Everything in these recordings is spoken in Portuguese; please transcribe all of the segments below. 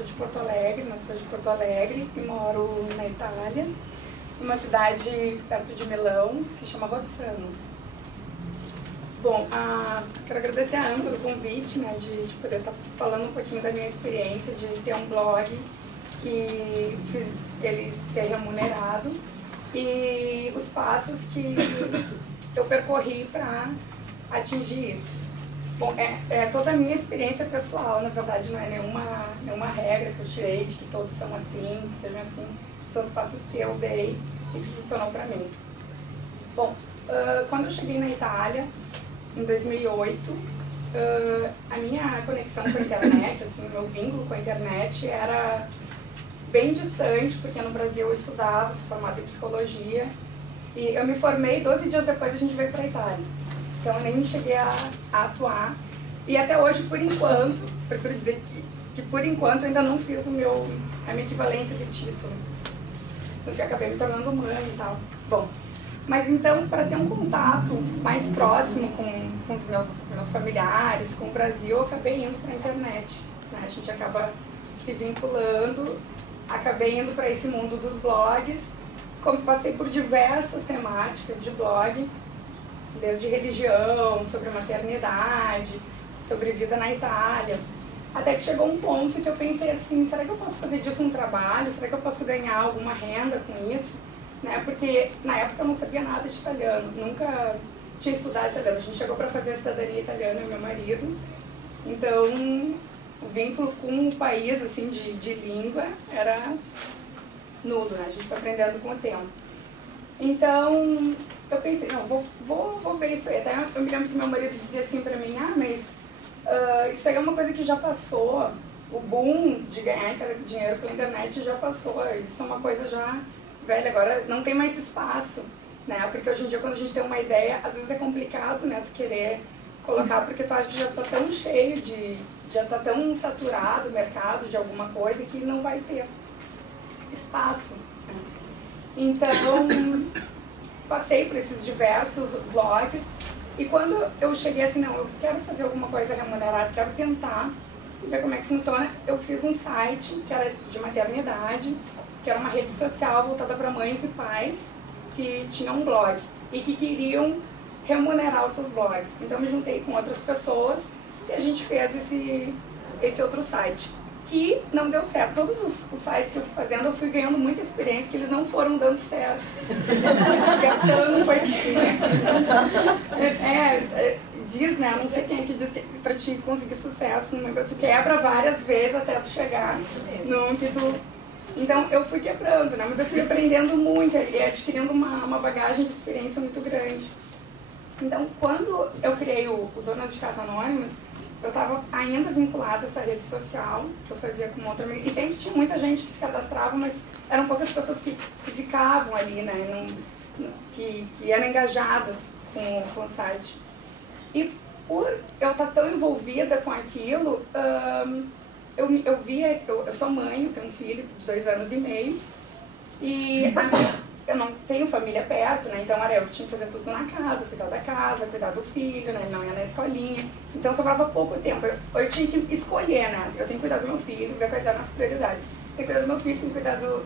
sou de Porto Alegre, natural de Porto Alegre, e moro na Itália, numa cidade perto de Milão, que se chama Rozzano. Bom, quero agradecer a Ana pelo convite, né, de poder estar falando um pouquinho da minha experiência de ter um blog que fiz ele ser remunerado e os passos que eu percorri para atingir isso. Bom, é toda a minha experiência pessoal, na verdade não é nenhuma regra que eu tirei de que todos são assim, que sejam assim, são os passos que eu dei e que funcionou para mim. Bom, quando eu cheguei na Itália, em 2008, a minha conexão com a internet, assim, meu vínculo com a internet era bem distante, porque no Brasil eu estudava, sou formada em psicologia, e eu me formei 12 dias depois a gente veio para a Itália. Então eu nem cheguei a atuar, e até hoje, por enquanto, prefiro dizer que por enquanto eu ainda não fiz a minha equivalência de título. No fim, acabei me tornando mãe e tal. Bom, mas então, para ter um contato mais próximo com os meus familiares, com o Brasil, eu acabei indo para a internet, né? A gente acaba se vinculando, acabei indo para esse mundo dos blogs, como passei por diversas temáticas de blog, desde religião, sobre maternidade, sobre vida na Itália, até que chegou um ponto que eu pensei assim, será que eu posso fazer disso um trabalho? Será que eu posso ganhar alguma renda com isso? Né? Porque na época eu não sabia nada de italiano, nunca tinha estudado italiano. A gente chegou para fazer a cidadania italiana, eu e meu marido, então o vínculo com o país assim, de língua era nulo, né? A gente foi aprendendo com o tempo. Então eu pensei, não, vou ver isso aí. Até eu me lembro que meu marido dizia assim para mim, mas isso aí é uma coisa que já passou, o boom de ganhar dinheiro pela internet já passou, isso é uma coisa já velha, agora não tem mais espaço, né? Porque hoje em dia quando a gente tem uma ideia, às vezes é complicado, né, tu querer colocar, porque tu acha que já está tão cheio já está tão saturado o mercado de alguma coisa que não vai ter espaço. Né? Então, passei por esses diversos blogs e quando eu cheguei assim, não, eu quero fazer alguma coisa remunerada, quero tentar ver como é que funciona, eu fiz um site que era de maternidade, que era uma rede social voltada para mães e pais que tinham um blog e que queriam remunerar os seus blogs. Então eu me juntei com outras pessoas e a gente fez esse outro site, que não deu certo. Todos os sites que eu fui fazendo, eu fui ganhando muita experiência, que eles não foram dando certo. Gastando foi difícil. Diz, né, não sei quem é que diz que para te conseguir sucesso, tu quebra várias vezes até tu chegar no que tu... Então eu fui quebrando, né, mas eu fui aprendendo muito e adquirindo uma bagagem de experiência muito grande. Então quando eu criei o Donas de Casa Anônimas, eu estava ainda vinculada a essa rede social, que eu fazia com outra amiga, e sempre tinha muita gente que se cadastrava, mas eram poucas pessoas que ficavam ali, né, que eram engajadas com o site. E por eu estar tão envolvida com aquilo, eu via, eu sou mãe, eu tenho um filho de 2 anos e meio, e eu não tenho família perto, né? Então era eu que tinha que fazer tudo na casa, cuidar do filho, né? Ele não ia na escolinha, então sobrava pouco tempo. Eu tinha que escolher, né? Eu tenho que cuidar do meu filho, ver quais eram as prioridades. Tenho que cuidar do meu filho, tenho que cuidar do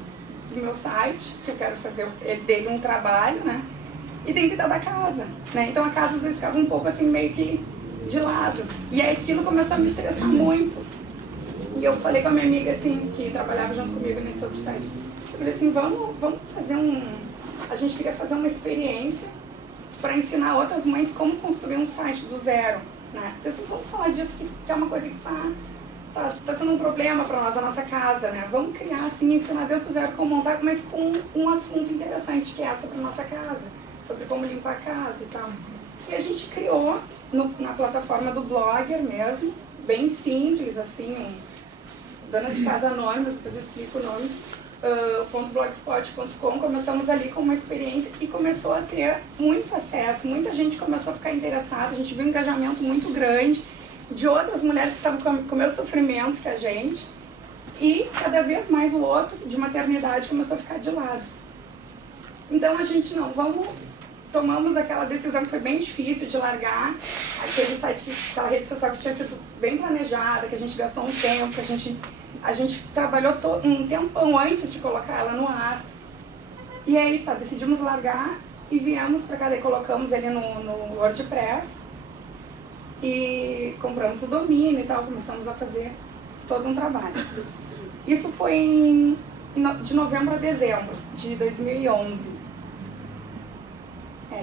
meu site, que eu quero fazer dele um trabalho, né? E tenho que cuidar da casa, né? Então a casa às vezes ficava um pouco assim, meio que de lado. E aí aquilo começou a me estressar muito. E eu falei com a minha amiga, assim, que trabalhava junto comigo nesse outro site. Eu falei assim, vamos fazer a gente queria fazer uma experiência para ensinar outras mães como construir um site do zero, né? Então assim, vamos falar disso, que é uma coisa que tá sendo um problema para nós, a nossa casa, né? Vamos criar, assim, ensinar desde o zero como montar, mas com um assunto interessante, que é sobre a nossa casa, sobre como limpar a casa e tal. E a gente criou na plataforma do Blogger mesmo, bem simples, assim, Donas de Casa Anônimas, depois eu explico o nome, .blogspot.com, começamos ali com uma experiência e começou a ter muito acesso, muita gente começou a ficar interessada, a gente viu um engajamento muito grande de outras mulheres que estavam com o mesmo sofrimento que a gente, e cada vez mais o outro, de maternidade, começou a ficar de lado. Então a gente, tomamos aquela decisão que foi bem difícil de largar aquele site, aquela rede social que tinha sido bem planejada, que a gente gastou um tempo, que a gente A gente trabalhou um tempão antes de colocar ela no ar. E aí, tá, decidimos largar e viemos pra cá, daí colocamos ele no WordPress e compramos o domínio e tal, começamos a fazer todo um trabalho. Isso foi de novembro a dezembro de 2011.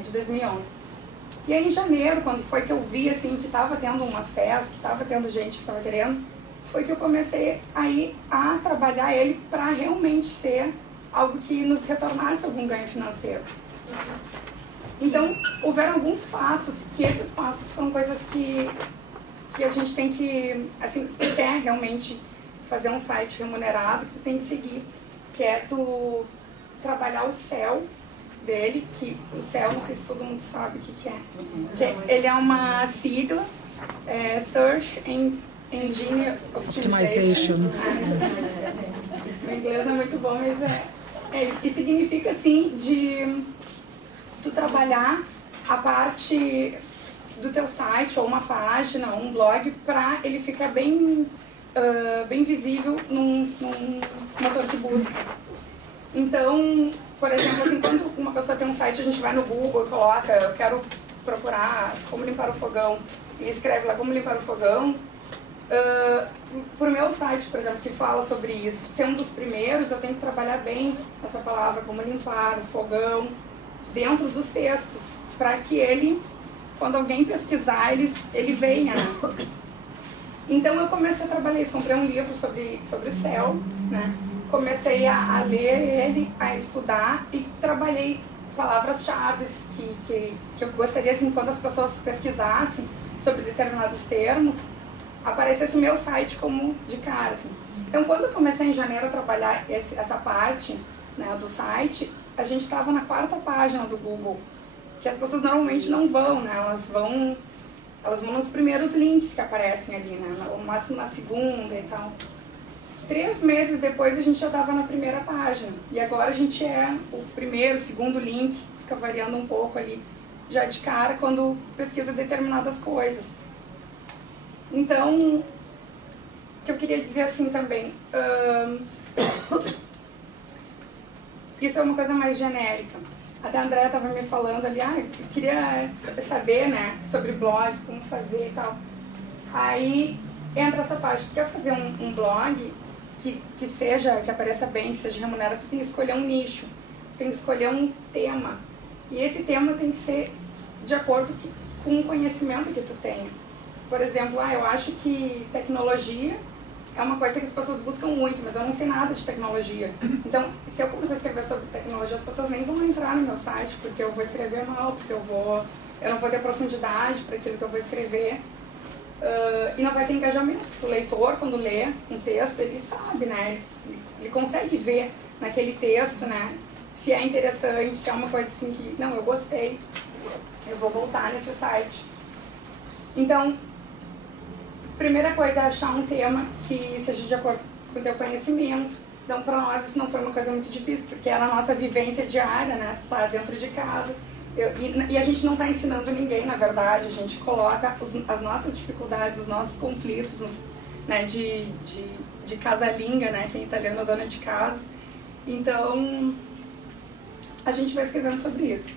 De 2011. E aí, em janeiro, quando foi que eu vi, assim, que estava tendo um acesso, que estava tendo gente que estava querendo, foi que eu comecei aí a trabalhar ele para realmente ser algo que nos retornasse algum ganho financeiro. Então, houveram alguns passos, que esses passos foram coisas que a gente tem que, assim, se tu quer realmente fazer um site remunerado, que tu tem que seguir, que é tu trabalhar o SEO dele, que o SEO, não sei se todo mundo sabe o que é. Ele é uma sigla, Search Engine Optimization. O inglês não é muito bom, mas e significa, assim, de tu trabalhar a parte do teu site, ou uma página, ou um blog, para ele ficar bem visível num motor de busca. Então, por exemplo, assim, quando uma pessoa tem um site, a gente vai no Google e coloca, eu quero procurar como limpar o fogão, e escreve lá como limpar o fogão. Pro meu site, por exemplo, que fala sobre isso, ser um dos primeiros, eu tenho que trabalhar bem essa palavra, como limpar o fogão, dentro dos textos, para que ele, quando alguém pesquisar, ele venha. Então eu comecei a trabalhar isso, comprei um livro sobre o SEO, né? Comecei a ler ele, a estudar e trabalhei palavras-chave que eu gostaria, assim, quando as pessoas pesquisassem sobre determinados termos, aparecesse o meu site como de cara, assim. Então, quando eu comecei em janeiro a trabalhar essa parte, né, do site, a gente estava na 4ª página do Google, que as pessoas normalmente não vão, né? Elas vão nos primeiros links que aparecem ali, né? No máximo na 2ª e tal. 3 meses depois a gente já estava na 1ª página. E agora a gente é o 1º, 2º link, fica variando um pouco ali, já de cara, quando pesquisa determinadas coisas. Então, o que eu queria dizer assim também, isso é uma coisa mais genérica. Até a Andrea estava me falando ali, eu queria saber, né, sobre blog, como fazer e tal. Aí entra essa parte, tu quer fazer um blog que apareça bem, que seja remunerado, tu tem que escolher um nicho, tu tem que escolher um tema. E esse tema tem que ser de acordo com o conhecimento que tu tenha. Por exemplo, eu acho que tecnologia é uma coisa que as pessoas buscam muito, mas eu não sei nada de tecnologia. Então, se eu começar a escrever sobre tecnologia, as pessoas nem vão entrar no meu site, porque eu vou escrever mal, porque eu não vou ter profundidade para aquilo que eu vou escrever. E não vai ter engajamento. O leitor, quando lê um texto, ele sabe, né? Ele consegue ver naquele texto, né? Se é interessante, se é uma coisa assim que, não, eu gostei, eu vou voltar nesse site. Então, primeira coisa é achar um tema que seja de acordo com o teu conhecimento. Então, para nós isso não foi uma coisa muito difícil, porque era a nossa vivência diária, né? Tá dentro de casa. E a gente não está ensinando ninguém, na verdade. A gente coloca as nossas dificuldades, os nossos conflitos, né? De casalinga, né? Que em italiano é dona de casa. Então, a gente vai escrevendo sobre isso.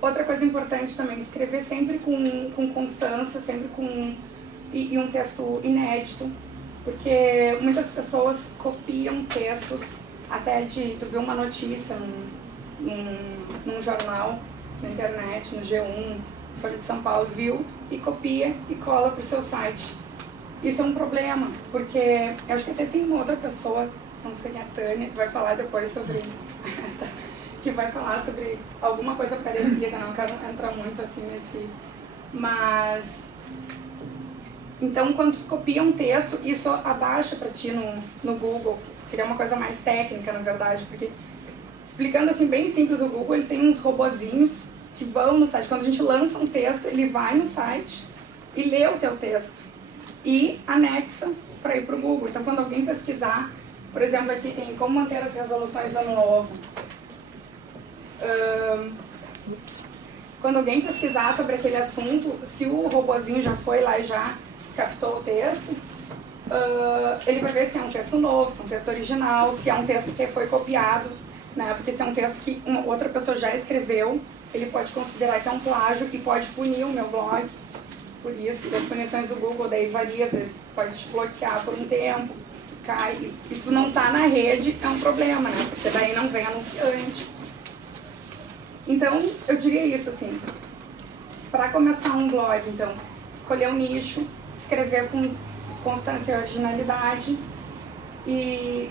Outra coisa importante também, escrever sempre com constância, sempre e um texto inédito, porque muitas pessoas copiam textos, até tu vê uma notícia num jornal, na internet, no G1, Folha de São Paulo, viu, e copia e cola para o seu site. Isso é um problema, porque eu acho que até tem uma outra pessoa, não sei, a Tânia, que vai falar depois sobre... que vai falar sobre alguma coisa parecida, não quero entrar muito assim nesse... Mas... Então, quando tu copia um texto, isso abaixa para ti no Google. Seria uma coisa mais técnica, na verdade, porque... Explicando assim, bem simples, o Google ele tem uns robozinhos que vão no site. Quando a gente lança um texto, ele vai no site e lê o teu texto. E anexa para ir para o Google. Então, quando alguém pesquisar... Por exemplo, aqui tem como manter as resoluções do ano novo. Quando alguém pesquisar sobre aquele assunto, se o robozinho já foi lá e já captou o texto, ele vai ver se é um texto novo, se é um texto original, se é um texto que foi copiado, né? Porque se é um texto que uma outra pessoa já escreveu, ele pode considerar que é um plágio e pode punir o meu blog por isso. As punições do Google daí varia, às vezes pode te bloquear por um tempo, tu cai e tu não tá na rede, é um problema, né? Porque daí não vem anunciante. Então, eu diria isso, assim, para começar um blog, então, escolher um nicho, escrever com constância e originalidade e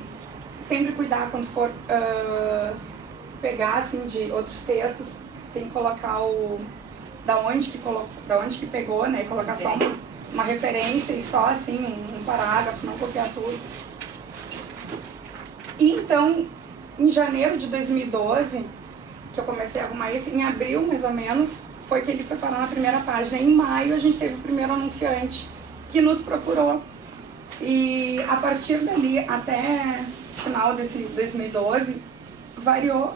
sempre cuidar quando for pegar, assim, de outros textos, tem que colocar da onde que pegou, né, e colocar só uma referência e só, assim, um parágrafo, não copiar tudo. E, então, em janeiro de 2012, que eu comecei a arrumar isso, em abril, mais ou menos, foi que ele foi parar na primeira página. Em maio, a gente teve o primeiro anunciante que nos procurou. E a partir dali, até final desse 2012, variou,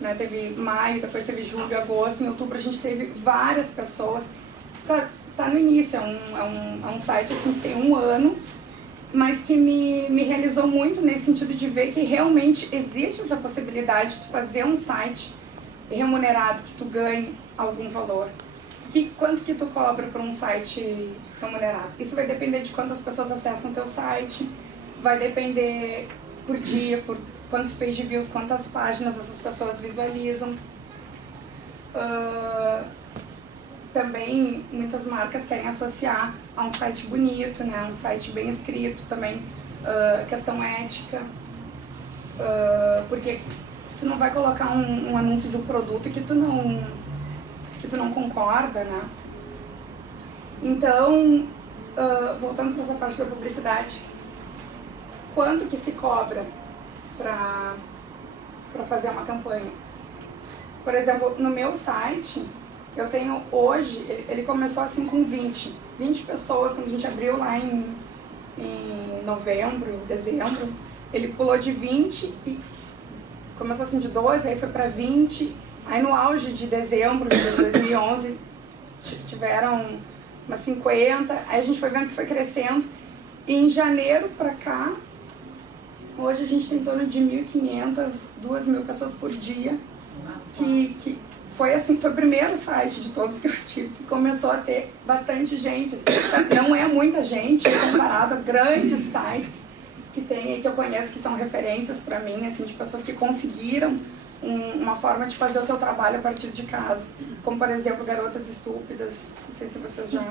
né? Teve maio, depois teve julho, agosto, em outubro a gente teve várias pessoas. Tá no início, é um site assim, que tem 1 ano, mas que me realizou muito nesse sentido de ver que realmente existe essa possibilidade de tu fazer um site remunerado, que tu ganhe algum valor. Quanto que tu cobra por um site remunerado? Isso vai depender de quantas pessoas acessam o teu site, vai depender por dia, por quantos page views, quantas páginas essas pessoas visualizam. Também muitas marcas querem associar a um site bonito, né, um site bem escrito também, questão ética, porque tu não vai colocar um anúncio de um produto que tu não concorda, né? Então, voltando para essa parte da publicidade, quanto que se cobra para fazer uma campanha? Por exemplo, no meu site, eu tenho hoje, ele começou assim com 20 pessoas, quando a gente abriu lá em novembro, dezembro, ele pulou de 20 e começou assim de 12, aí foi para 20, aí no auge de dezembro de 2011 tiveram umas 50, aí a gente foi vendo que foi crescendo, e em janeiro para cá, hoje a gente tem em torno de 1.500, 2.000 pessoas por dia, que foi assim, foi o primeiro site de todos que eu tive que começou a ter bastante gente. Não é muita gente comparado a grandes sites que tem aí, que eu conheço, que são referências para mim, assim, de pessoas que conseguiram uma forma de fazer o seu trabalho a partir de casa. Como, por exemplo, Garotas Estúpidas, não sei se vocês já...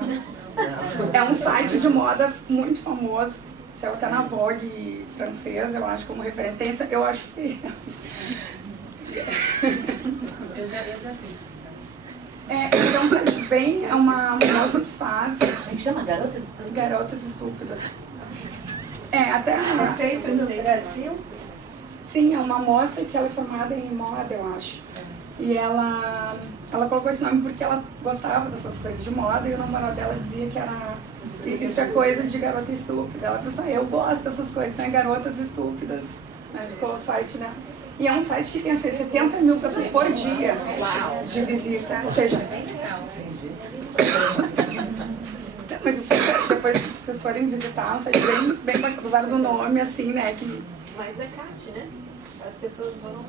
É um site de moda muito famoso, saiu até na Vogue francesa, eu acho, como referência. Tem essa, eu acho que... Eu já fiz. É um site bem... É uma moça que faz... Como é que chama? Garotas Estúpidas? Garotas Estúpidas. Até a... É feito no Brasil? Sim, é uma moça que ela é formada em moda, eu acho. E ela colocou esse nome porque ela gostava dessas coisas de moda e o namorado dela dizia que era... Isso é coisa de garota estúpida. Ela pensou, eu gosto dessas coisas, né? Garotas Estúpidas. Ficou o site, né? E é um site que tem assim, 70.000 pessoas por dia de visita. Ou seja... Mas o site, depois que vocês forem visitar, um site bem apesar do nome, assim, né? Que... Mas é CAT, né? As pessoas vão...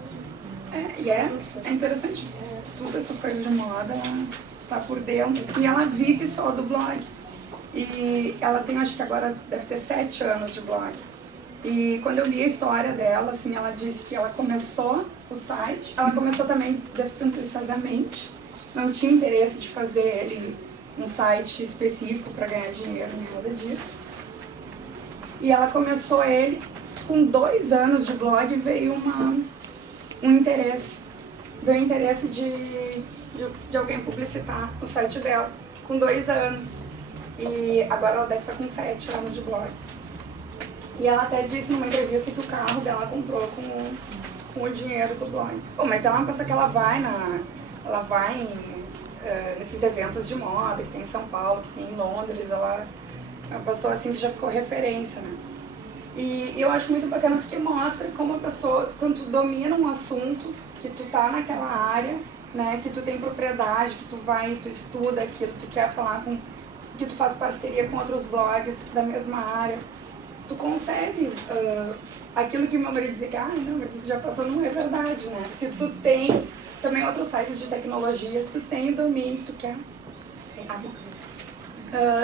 É interessante. Todas essas coisas de moda, ela tá por dentro. E ela vive só do blog. E ela tem, acho que agora deve ter 7 anos de blog. E quando eu li a história dela, assim, ela disse que ela começou o site, ela começou também despretensiosamente, não tinha interesse de fazer ele um site específico para ganhar dinheiro, nem nada disso. E ela começou ele, com 2 anos de blog, veio um interesse. Veio o interesse de alguém publicitar o site dela, com 2 anos. E agora ela deve estar com 7 anos de blog. E ela até disse numa entrevista que o carro dela comprou com o dinheiro do blog. Bom, mas ela é uma pessoa que ela vai nesses eventos de moda que tem em São Paulo, que tem em Londres. Ela é uma pessoa assim que já ficou referência, né? E eu acho muito bacana porque mostra como a pessoa, quando tu domina um assunto, que tu tá naquela área, né, que tu tem propriedade, que tu estuda aquilo, tu quer falar com que tu faz parceria com outros blogs da mesma área, tu consegue aquilo que meu marido dizia que, não, mas isso já passou, não é verdade, né? Se tu tem também outros sites de tecnologia, se tu tem o domínio, tu quer...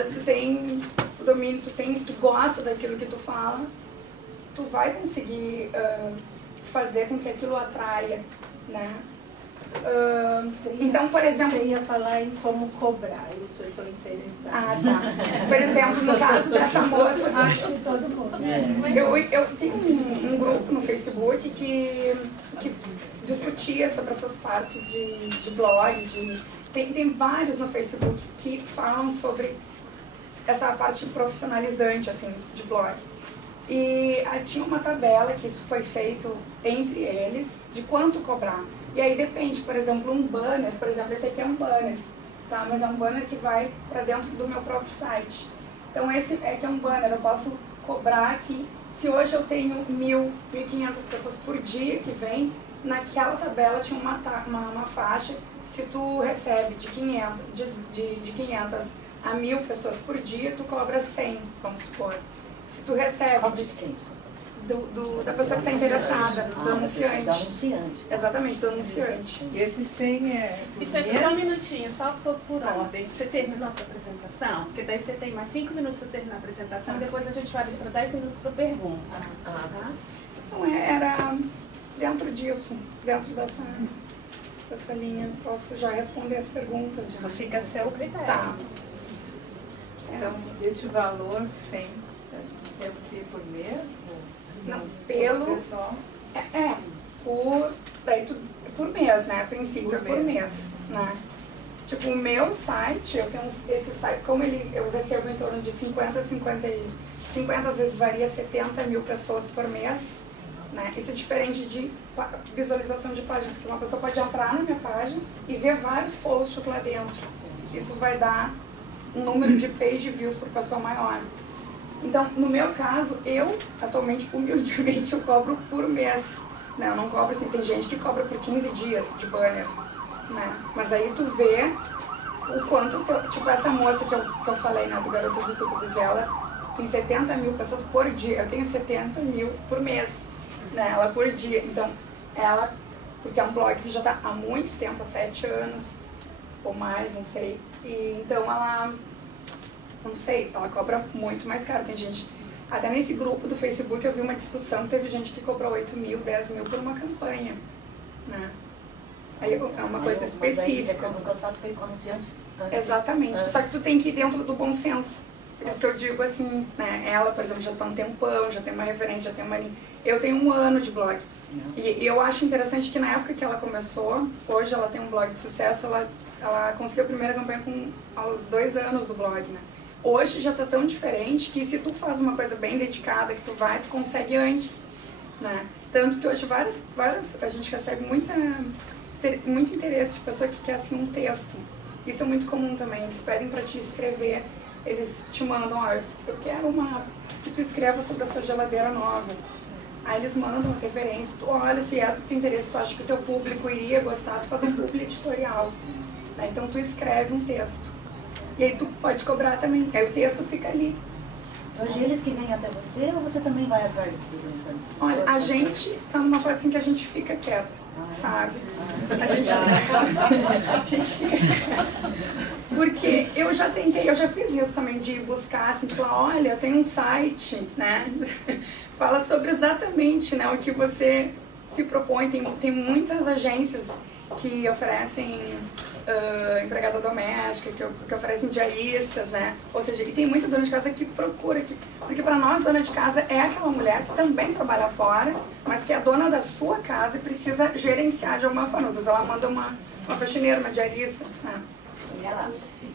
se tu tem o domínio, tu gosta daquilo que tu fala, tu vai conseguir fazer com que aquilo atraia, né? Então, por exemplo... Você ia falar em como cobrar, isso eu estou interessada. Tá. Por exemplo, no caso dessa moça... Acho que todo mundo. Eu tenho um grupo no Facebook que discutia sobre essas partes de blog, tem vários no Facebook que falam sobre essa parte profissionalizante, assim, de blog. E tinha uma tabela que isso foi feito entre eles, de quanto cobrar. E aí depende, por exemplo, um banner, por exemplo, esse aqui é um banner, tá? Mas é um banner que vai para dentro do meu próprio site. Então esse aqui é um banner, eu posso cobrar que se hoje eu tenho 1.000, 1.500 pessoas por dia que vem, naquela tabela tinha uma faixa, se tu recebe de 500 a 1.000 pessoas por dia, tu cobra 100, vamos supor. Se tu recebe... Cobra de quem? Da pessoa que está interessada, do anunciante. Do anunciante. Exatamente, do anunciante. E esse 100 é... Isso é só um minutinho, só por ordem. Você terminou a sua apresentação? Porque daí você tem mais 5 minutos para terminar a apresentação e depois a gente vai abrir para 10 minutos para pergunta. Tá? Então era dentro disso, dentro dessa linha, posso já responder as perguntas. Já. Fica a seu critério. Tá. Então, esse valor 100 é o que por mês? Não, pelo... Pessoal? Por mês, né? A princípio é por mês, né? Tipo, o meu site, eu tenho esse site, como eu recebo em torno de 50, às vezes varia 70 mil pessoas por mês, né? Isso é diferente de visualização de página, porque uma pessoa pode entrar na minha página e ver vários posts lá dentro. Isso vai dar um número de page views por pessoa maior. Então, no meu caso, eu, atualmente, humildemente, eu cobro por mês. Né? Eu não cobro assim, tem gente que cobra por 15 dias de banner. Né? Mas aí tu vê o quanto, tipo essa moça que eu falei, né, do Garotas Estúpidas, ela tem 70 mil pessoas por dia, eu tenho 70 mil por mês, né, ela por dia. Então, ela, porque é um blog que já está há muito tempo, há 7 anos, ou mais, não sei, e então ela... Não sei, ela cobra muito mais caro. Tem gente, até nesse grupo do Facebook eu vi uma discussão, teve gente que cobrou 8 mil, 10 mil por uma campanha, né? Aí é uma coisa específica. Mas o contrato foi com anunciantes? Exatamente, só que tu tem que ir dentro do bom senso. Por isso que eu digo assim, né? Ela, por exemplo, já está um tempão, já tem uma referência, já tem uma linha. Eu tenho 1 ano de blog. E eu acho interessante que na época que ela começou, hoje ela tem um blog de sucesso, ela conseguiu a primeira campanha aos 2 anos do blog, né? Hoje já está tão diferente que se tu faz uma coisa bem dedicada, que tu consegue antes, né? Tanto que hoje a gente recebe muito interesse de pessoa que quer assim um texto. Isso é muito comum também, eles pedem para te escrever, eles te mandam, olha, eu quero que tu escreva sobre essa geladeira nova. Aí eles mandam as referências, tu olha se é do teu interesse, tu acha que o teu público iria gostar, tu faz um publi editorial, né? Então tu escreve um texto. E aí tu pode cobrar também, aí o texto fica ali. Hoje eles que vêm até você ou você também vai atrás desses anunciantes? Olha, a gente tá numa fase assim que a gente fica quieta, sabe? A gente fica... Porque eu já fiz isso também, de buscar, assim, de falar, olha, eu tenho um site, né? Fala sobre exatamente, né, o que você se propõe. Tem muitas agências que oferecem empregada doméstica, que oferecem diaristas, né? Ou seja, e tem muita dona de casa que procura, porque para nós, dona de casa é aquela mulher que também trabalha fora, mas que é dona da sua casa e precisa gerenciar de alguma forma. Às vezes ela manda uma faxineira, uma diarista, né?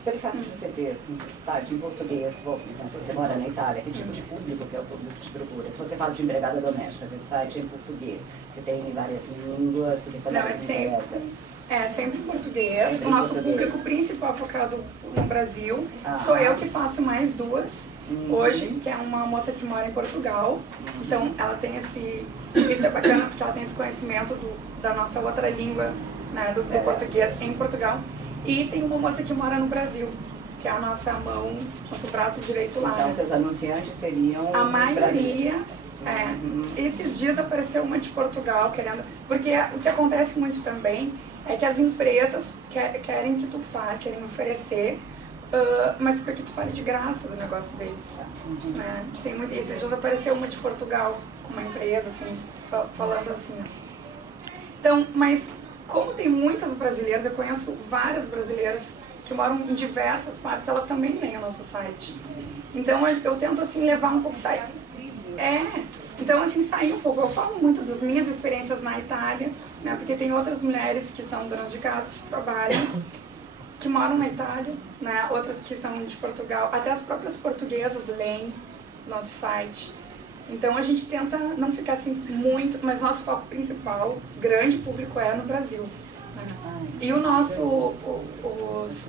Pelo fato de você ter um site em português, se você mora na Itália, que tipo de público que é o público que te procura? Se você fala de empregada doméstica, esse site é em português, você tem várias línguas, porque você não, sempre em português. Sempre o nosso português. público principal focado no Brasil. Sou eu que faço mais 2 hoje, que é uma moça que mora em Portugal. Então ela tem isso é bacana porque ela tem esse conhecimento da nossa outra língua, né, do português em Portugal. E tem uma moça que mora no Brasil. que é a nossa mão, nosso braço direito lá. Então, seus anunciantes seriam A maioria, brasileiros. Esses dias apareceu uma de Portugal querendo, porque o que acontece muito também é que as empresas querem que tu fale, querem oferecer, mas para que tu fale de graça do negócio deles. Né? Tem muito, esses dias apareceu uma de Portugal, uma empresa assim, falando assim. Então, mas como tem muitas brasileiras, eu conheço várias brasileiras que moram em diversas partes, elas também têm o nosso site. Então eu tento assim levar um pouco então assim sair um pouco. Eu falo muito das minhas experiências na Itália, né? Porque tem outras mulheres que são donas de casa que trabalham, que moram na Itália, né? Outras que são de Portugal, até as próprias portuguesas leem nosso site. Então a gente tenta não ficar assim muito, mas nosso foco principal, grande público é no Brasil. E o nosso,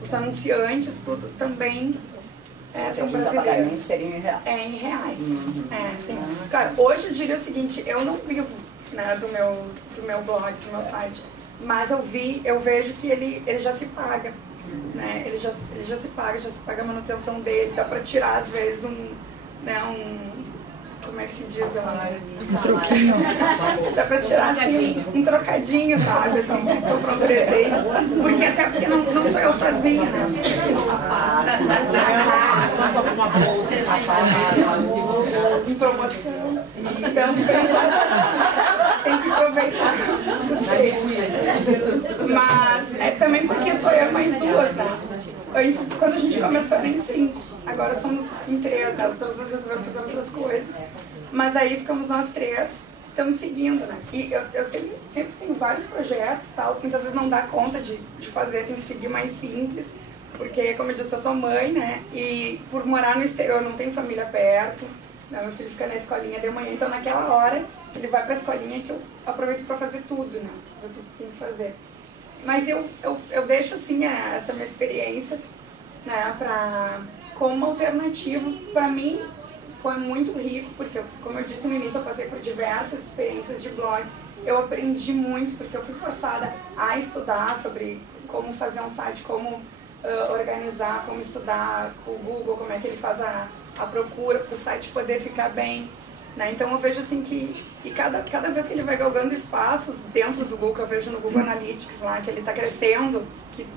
os anunciantes, tudo também são brasileiros. Seriam em reais. Em reais. Claro, hoje eu diria o seguinte, eu não vivo, né, do meu blog, do meu site, mas eu vejo que ele já se paga. Né? Ele já se paga a manutenção dele, dá pra tirar às vezes como é que se diz? Um troquinho. Dá pra tirar assim, um trocadinho, sabe? Assim, comprar um presente. Até porque não sou eu sozinha, né? Em promoção. Então, tem que aproveitar. Mas também porque sou eu mais duas, né? Quando a gente começou era em 5, agora somos em 3, né? As outras duas resolveram fazer outras coisas. Mas aí ficamos nós 3, estamos seguindo, né? E eu sempre tenho vários projetos e tal, muitas vezes não dá conta de fazer, tem que seguir mais simples, porque, como eu disse, eu sou mãe, né? E por morar no exterior, não tenho família perto, né? Meu filho fica na escolinha de manhã, então naquela hora ele vai pra escolinha que eu aproveito pra fazer tudo, né? Fazer tudo que tem que fazer. Mas eu deixo, assim, essa minha experiência, né, como uma alternativa. Para mim, foi muito rico, porque, como eu disse no início, eu passei por diversas experiências de blog. Eu aprendi muito, porque eu fui forçada a estudar sobre como fazer um site, como organizar, como estudar o Google, como é que ele faz a procura, para o site poder ficar bem. Né? Então eu vejo assim que cada vez que ele vai galgando espaços dentro do Google, que eu vejo no Google Analytics lá, que ele está crescendo, que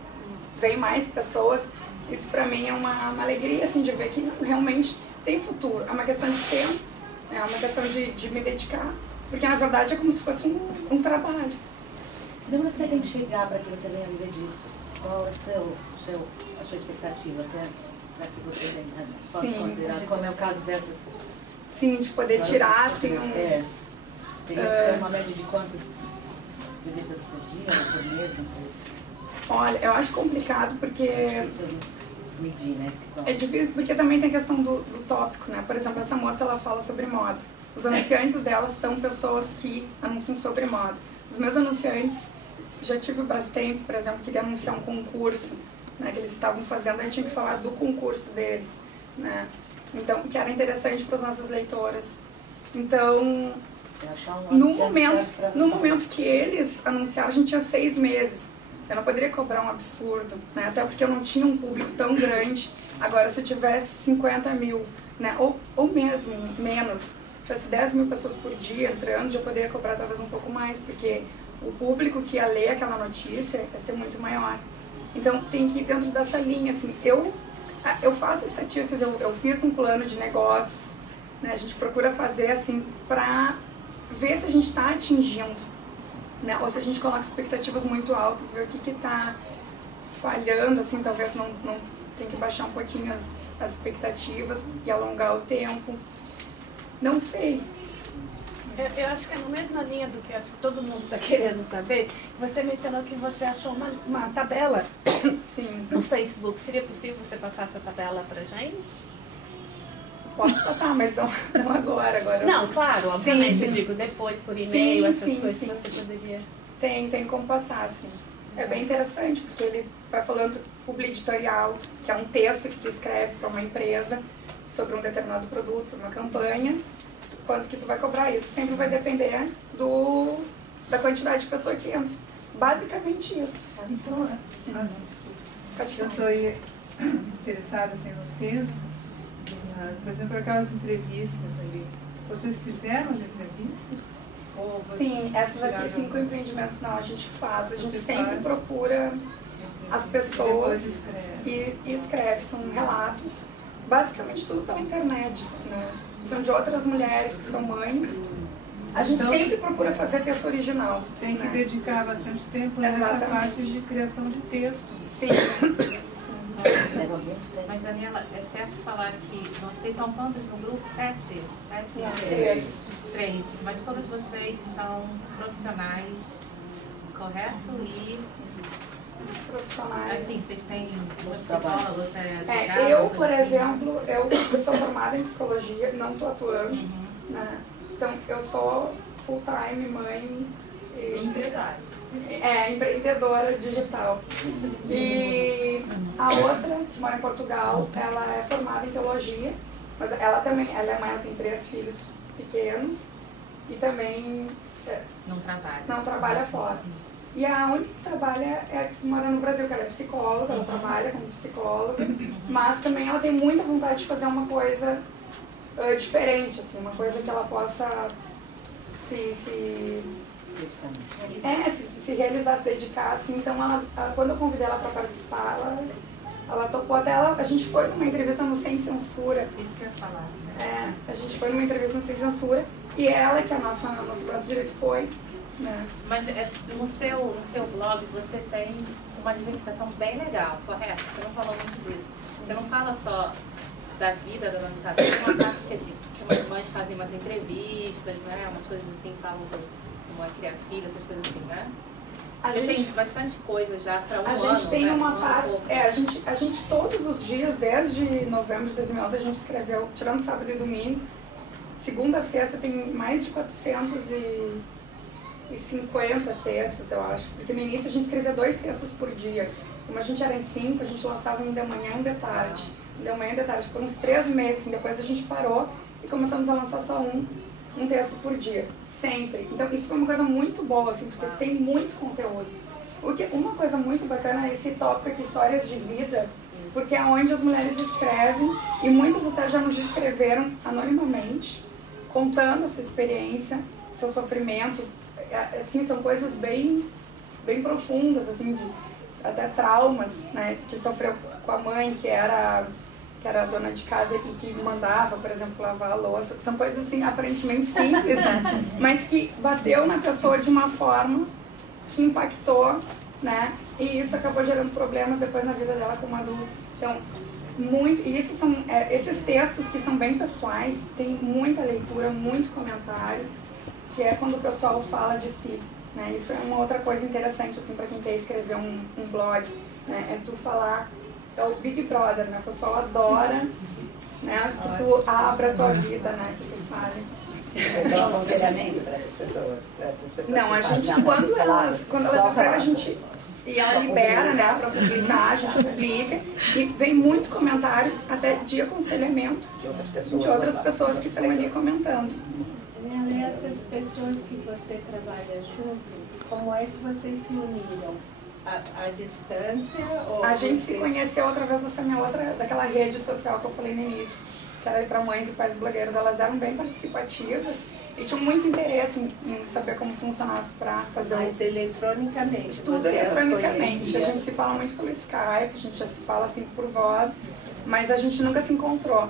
vem mais pessoas, isso para mim é uma alegria assim, de ver que realmente tem futuro. É uma questão de tempo, é uma questão de me dedicar, porque na verdade é como se fosse um trabalho. Onde você tem que chegar para que você venha viver disso? Qual é a sua expectativa para que você possa considerar, como é o caso dessas... Sim, de poder tirar, assim, Tem que ser uma média de quantas visitas por dia, por mês, não sei. Olha, eu acho complicado porque... É difícil medir, né? É difícil porque também tem a questão do tópico, né? Por exemplo, essa moça, ela fala sobre moda. Os anunciantes dela são pessoas que anunciam sobre moda. Os meus anunciantes, já tive o Brastemp, por exemplo, que ia anunciar um concurso, né, que eles estavam fazendo, a gente tinha que falar do concurso deles, né? Então, que era interessante para as nossas leitoras. Então, no momento que eles anunciaram, a gente tinha 6 meses. Eu não poderia cobrar um absurdo, né? Até porque eu não tinha um público tão grande. Agora, se eu tivesse 50 mil, né? ou mesmo menos, tivesse 10 mil pessoas por dia entrando, já poderia cobrar talvez um pouco mais, porque o público que ia ler aquela notícia ia ser muito maior. Então, tem que ir dentro dessa linha, assim. Eu faço estatísticas, eu fiz um plano de negócios, né? A gente procura fazer assim para ver se a gente está atingindo, né? Ou se a gente coloca expectativas muito altas, ver o que está falhando, assim, talvez não tem que baixar um pouquinho as expectativas e alongar o tempo. Não sei. Eu acho que é na mesma linha do que acho que todo mundo está querendo saber. Você mencionou que você achou uma tabela Sim. no Facebook. Seria possível você passar essa tabela pra gente? Posso passar, mas não agora. Não, claro, obviamente, sim. Eu digo depois, por e-mail, essas coisas sim. que você poderia... Tem como passar, sim. É bem interessante, porque ele vai falando publi editorial, que é um texto que tu escreve para uma empresa sobre um determinado produto, sobre uma campanha. Quanto que tu vai cobrar isso? Sempre vai depender da quantidade de pessoa que entra. Basicamente isso. Então, eu sou interessadas no texto, por exemplo, aquelas entrevistas ali, vocês fizeram as entrevistas? Sim, essas aqui, 5 empreendimentos, não, a gente faz. A gente sempre procura as pessoas e escreve. São relatos, basicamente tudo pela internet, né? São de outras mulheres que são mães. A gente Então, sempre procura fazer texto original. Tem que né? dedicar bastante tempo nessa parte de criação de texto. Sim. Mas, Daniela, é certo falar que vocês são quantas no grupo? 7? 3. Mas todas vocês são profissionais, correto? E Profissionais. assim, vocês têm uma psicóloga, outra advogada? Eu, por exemplo, eu sou formada em psicologia, não estou atuando. Né? Então, eu sou full-time mãe e Empresária. Empreendedora digital. E a outra, que mora em Portugal, ela é formada em teologia, mas ela também, ela é mãe, ela tem 3 filhos pequenos e também não trabalha fora. E a única que trabalha é a que mora no Brasil, que ela é psicóloga, ela trabalha como psicóloga, mas também ela tem muita vontade de fazer uma coisa diferente, assim, uma coisa que ela possa se realizar, se dedicar, assim. Então, quando eu convidei ela para participar, ela topou. Até a gente foi numa entrevista no Sem Censura. Isso que eu ia falar. Né? A gente foi numa entrevista no Sem Censura e ela, que é nosso braço direito, foi. Né? Mas no seu blog você tem uma diversificação bem legal, correto? Você não falou muito disso. Você não fala só da vida da dona de casa, tem uma parte que umas mães fazem umas entrevistas, né? Umas coisas assim, falam como é criar filho, essas coisas assim, né? Você tem bastante coisa já para um ano, A gente tem, né? Uma parte... a gente todos os dias, desde novembro de 2011, a gente escreveu, tirando sábado e domingo, segunda a sexta tem mais de 450 textos, eu acho. Porque no início a gente escrevia 2 textos por dia. Como a gente era em 5, a gente lançava um de manhã e um de tarde. De manhã e de tarde, por uns 3 meses, assim, depois a gente parou e começamos a lançar só um texto por dia. Sempre. Então isso foi uma coisa muito boa, assim, porque tem muito conteúdo. Uma coisa muito bacana é esse tópico aqui, histórias de vida, porque é onde as mulheres escrevem, e muitas até já nos escreveram anonimamente, contando a sua experiência, seu sofrimento. Assim, são coisas bem profundas, assim, até traumas, né, que sofreu com a mãe, que era dona de casa e que mandava, por exemplo, lavar a louça. São coisas assim, aparentemente simples, né? Mas que bateu na pessoa de uma forma que impactou, né? E isso acabou gerando problemas depois na vida dela como adulta. Então, e isso são esses textos que são bem pessoais, tem muita leitura, muito comentário, que é quando o pessoal fala de si, né? Isso é uma outra coisa interessante, assim, para quem quer escrever um blog, né? É tu falar. É o Big Brother, né? O pessoal adora, né? Que tu abra a tua vida, né? Que tu fale. Você dá um aconselhamento para essas pessoas? Não, a gente, quando elas escrevem, a gente... E ela libera, né, para publicar, a gente publica. E vem muito comentário, até de aconselhamento de outras pessoas que estão ali comentando. E essas pessoas que você trabalha junto, como é que vocês se uniram? A distância? Ou a gente se conheceu através daquela rede social que eu falei no início, que era para mães e pais blogueiros. Elas eram bem participativas e tinham muito interesse em saber como funcionava para fazer Mas eletronicamente? Tudo eletronicamente. A gente se fala muito pelo Skype, a gente já se fala assim por voz, mas a gente nunca se encontrou.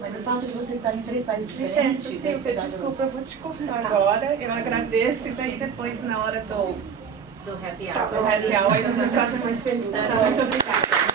Mas o fato de vocês estarem em 3 países diferentes... Licença, Silvia, desculpa, eu vou te cortar agora. Eu agradeço e daí depois, na hora do happy hour, aí vocês fazem mais perguntas. Muito obrigada.